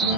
ठीक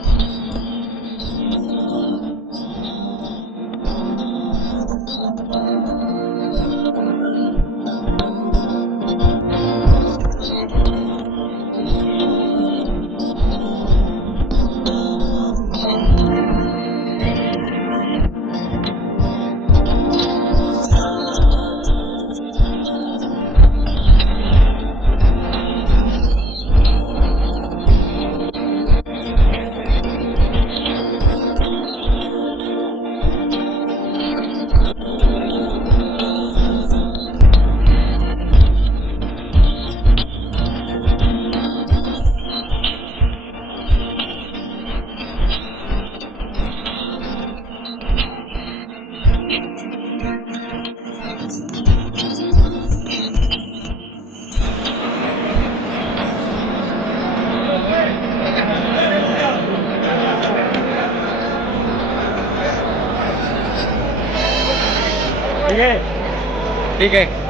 आहे ठीक आहे.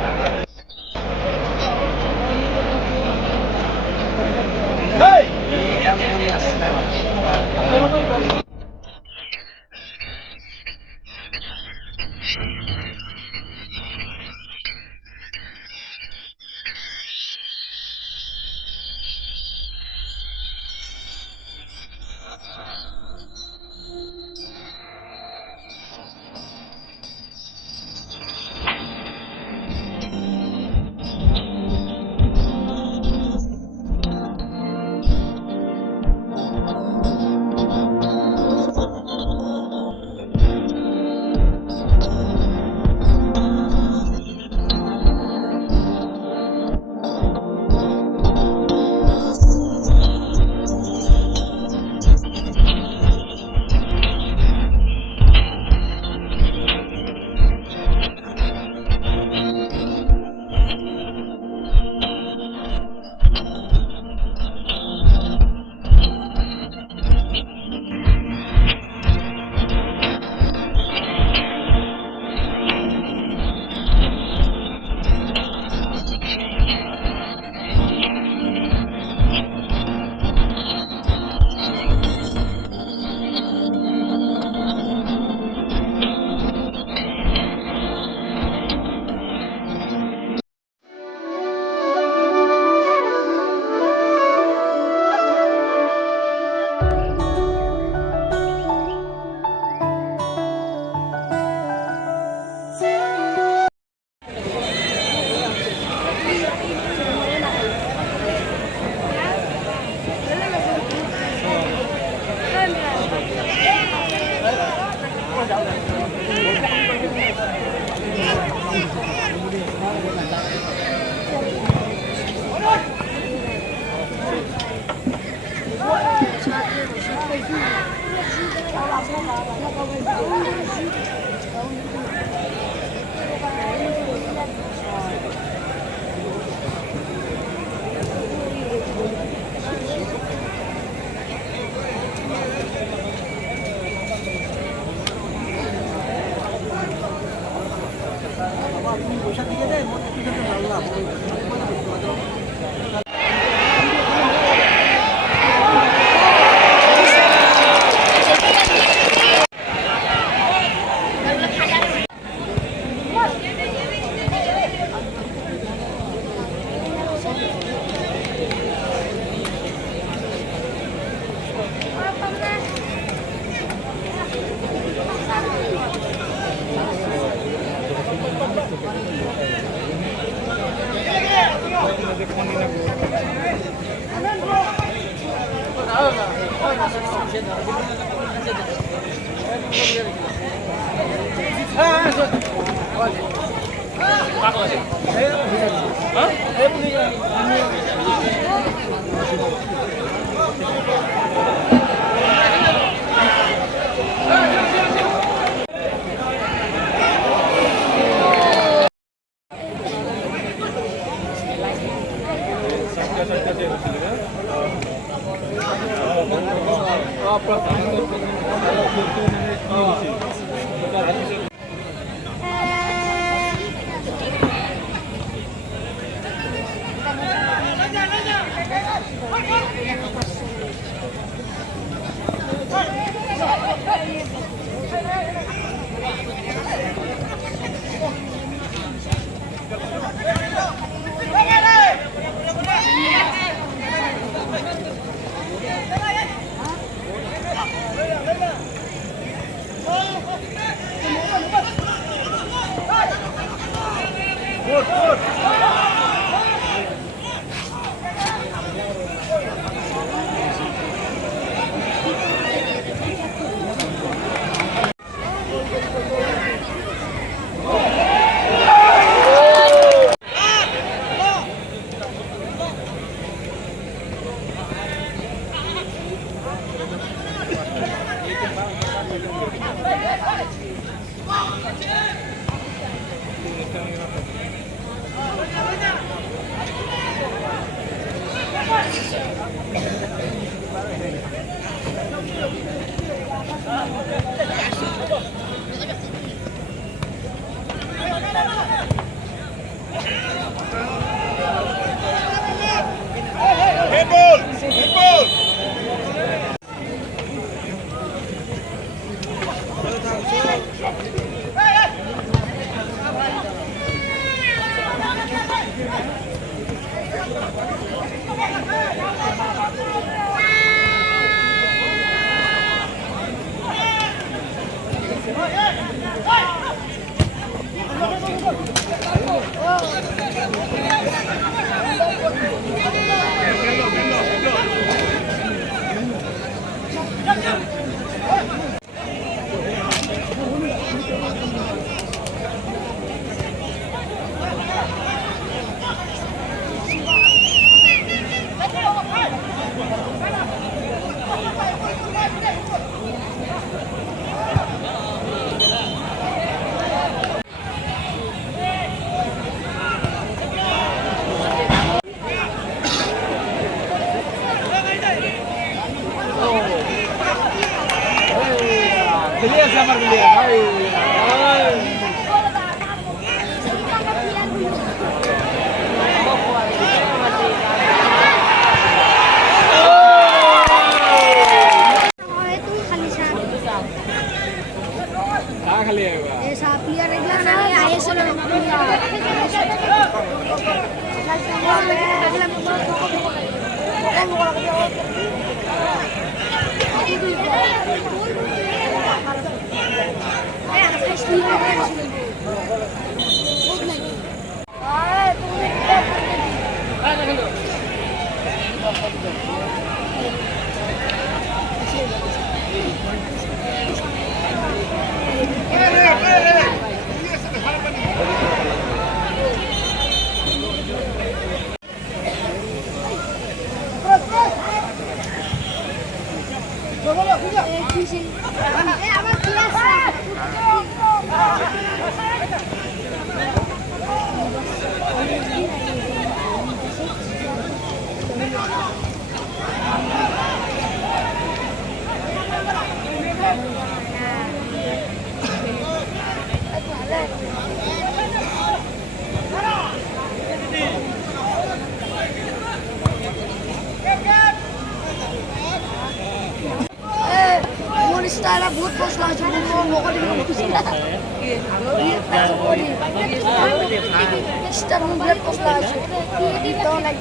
बहुत पोस्ट लाछु मोको दिनु स्टार में बहुत पोस्ट लाछु तो लाइक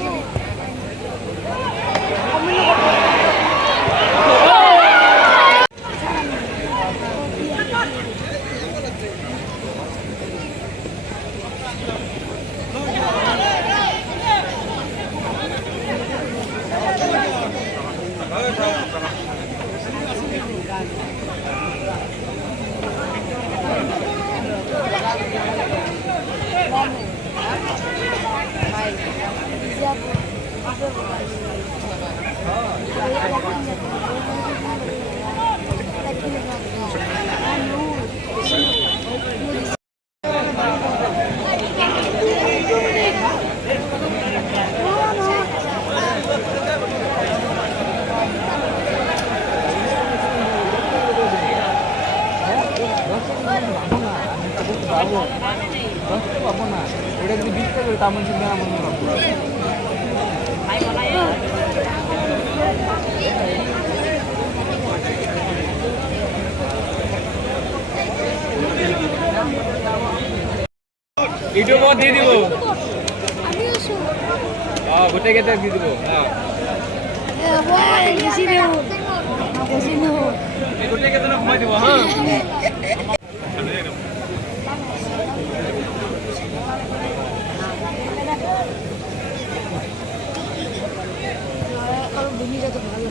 taman sudah menurut ইউটিউবত দি দিব আমি আছো গোটেইকেইটাক দি দিব মই বেছি দিওঁ বেছি নহয় গোটেইকেইজনক সোমাই দিব হা অলপ ধুনীয়া যাতে ভাল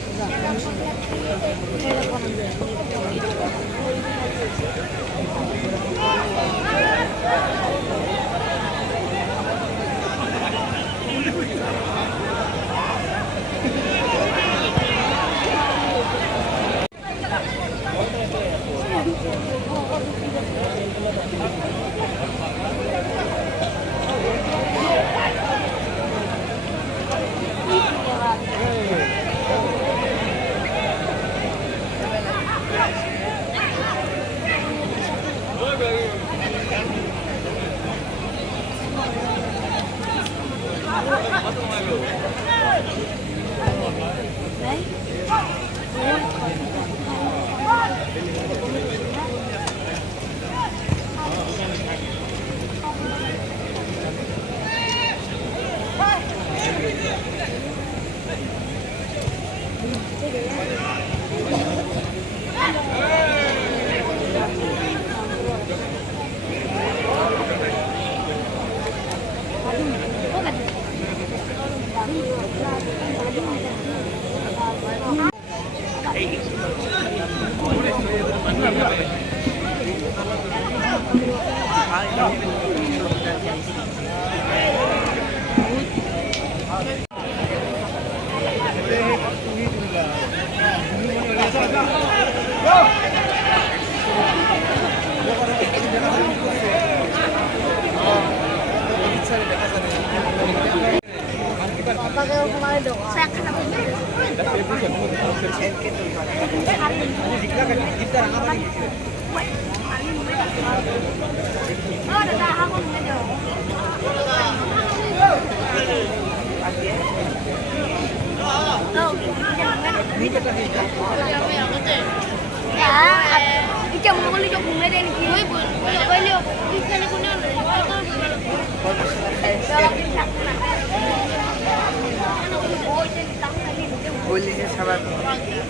এতিয়া মই ক'লে ঘুমাই যায় নেকি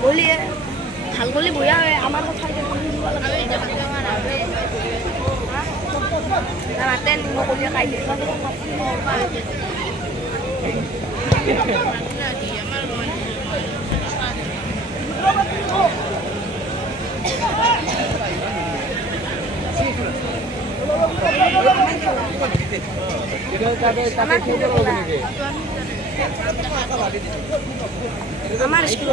বলি ভাল গ'লে বঢ়িয়া হয় আমাৰ কথা মাতে নকলি খাই দিয়ে আমাৰ স্কুল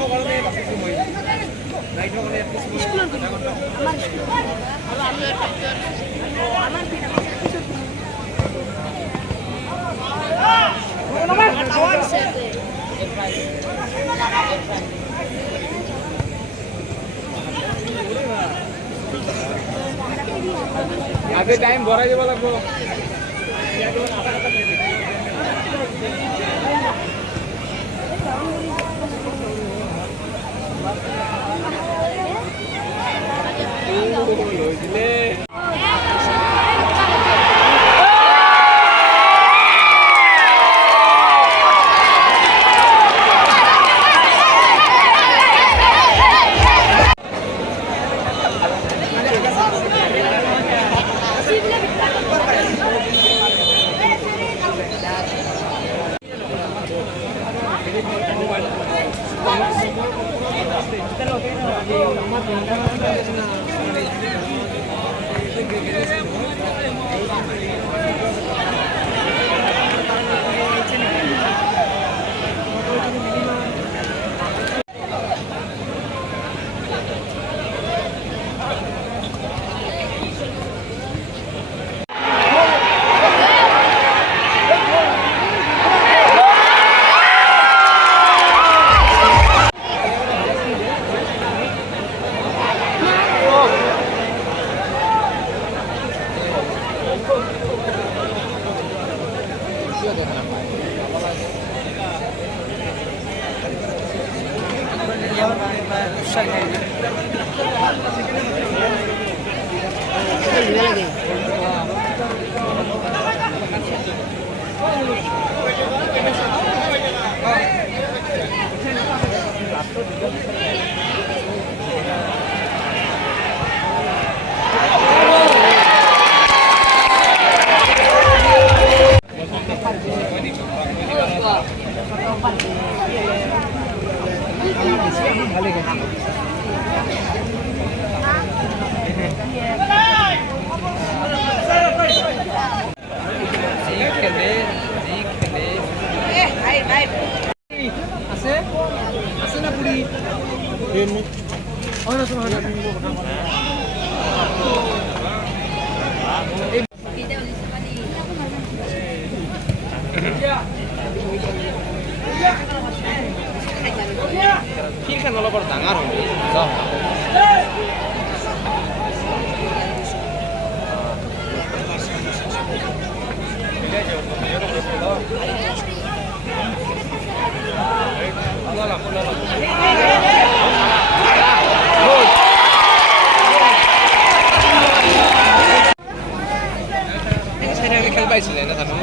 আগে টাইম ভৰাই দিব লাগিব আছে আছে না পুৰি খিৰখান অলপ ডাঙৰ হ'ব খেল পাইছিলে না জানো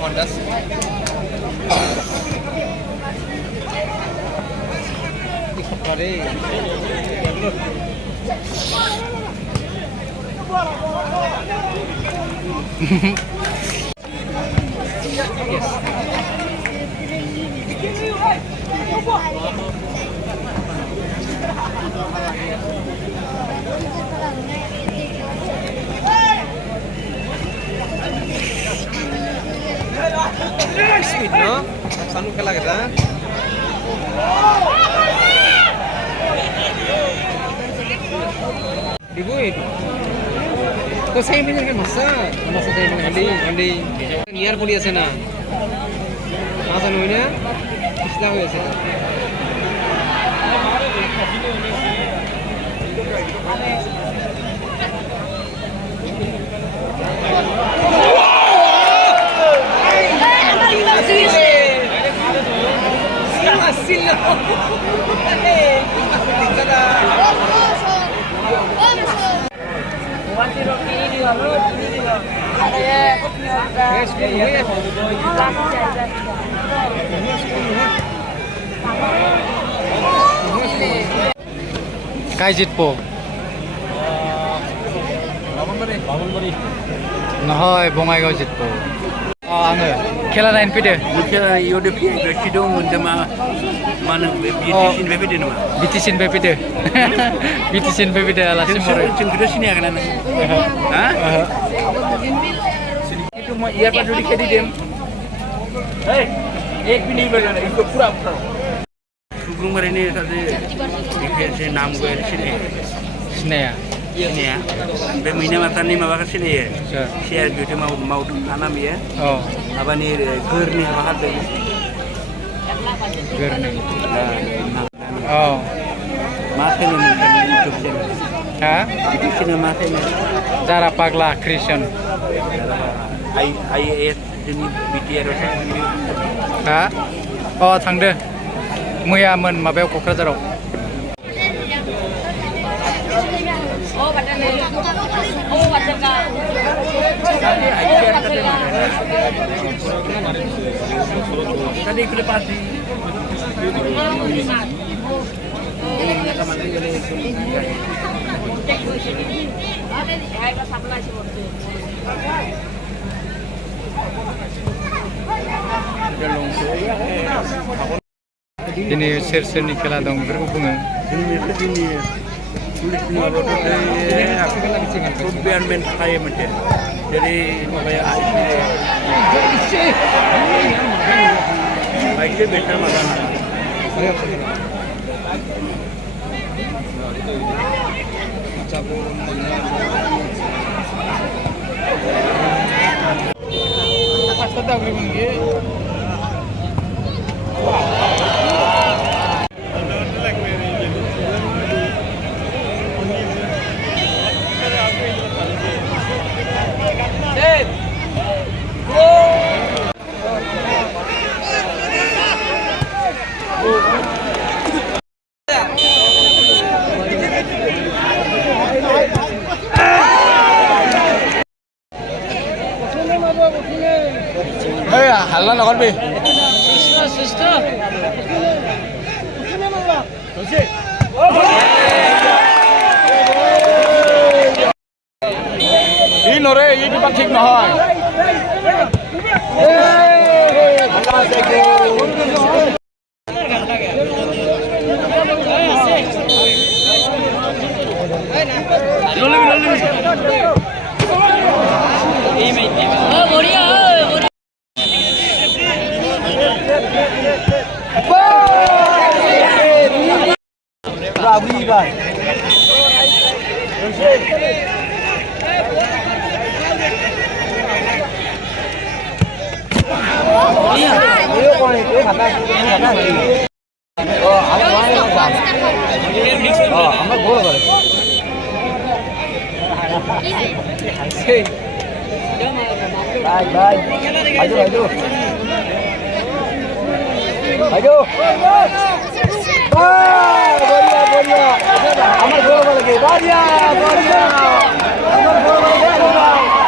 Hondas sweet, no? Sanu kala kita. Ibu itu. Kau saya punya kan masa saya punya handi. Niar pun dia sana. Masa nunya, Islam dia sana. Kaijitpo. নহয় বঙাইগাঁও জিতব आङो खेला नायनो फैदो खेला इयावनो बेक्ति दंमोन मा होनो बिटिसिनिफ्राय फैदो नामा बिटिसिनिफ्राय फैदो बिटिसिनिफ्राय फैदो आलासि महरै जोंखौथ' सिनायाखै ना नों हा itu mau iya pak Dodi kedi dem hey एक भी नहीं बजा रहा इसको पूरा पूरा सुगुम मरे tadi से नाम gue सिनाया ini ya be mina matani mabakan sini ya share beauty mau tanam ya oh apa nih ger nih apa ada ger nih oh mas ini YouTube channel ha YouTube channel mas ini Zara Pagla Christian IAS ini BTR ha oh थांदो मैयामोन माबायाव क'क्राझाराव tadi ikut party ini soर-सोरनि खेला दं बेफोरखौ बुङो tulis semua pembiayaan kaya macam dari makanya baiknya betul makan apa tahu begini হাল্লা নকরবি ই নরে এই কিবা ঠিক নহয় আমার বড় করে ভাই ভাই আইজো আইজো আইজো বড়িয়া বড়িয়া আমার বড় বড় কে বড়িয়া বড়িয়া আমার বড় বড়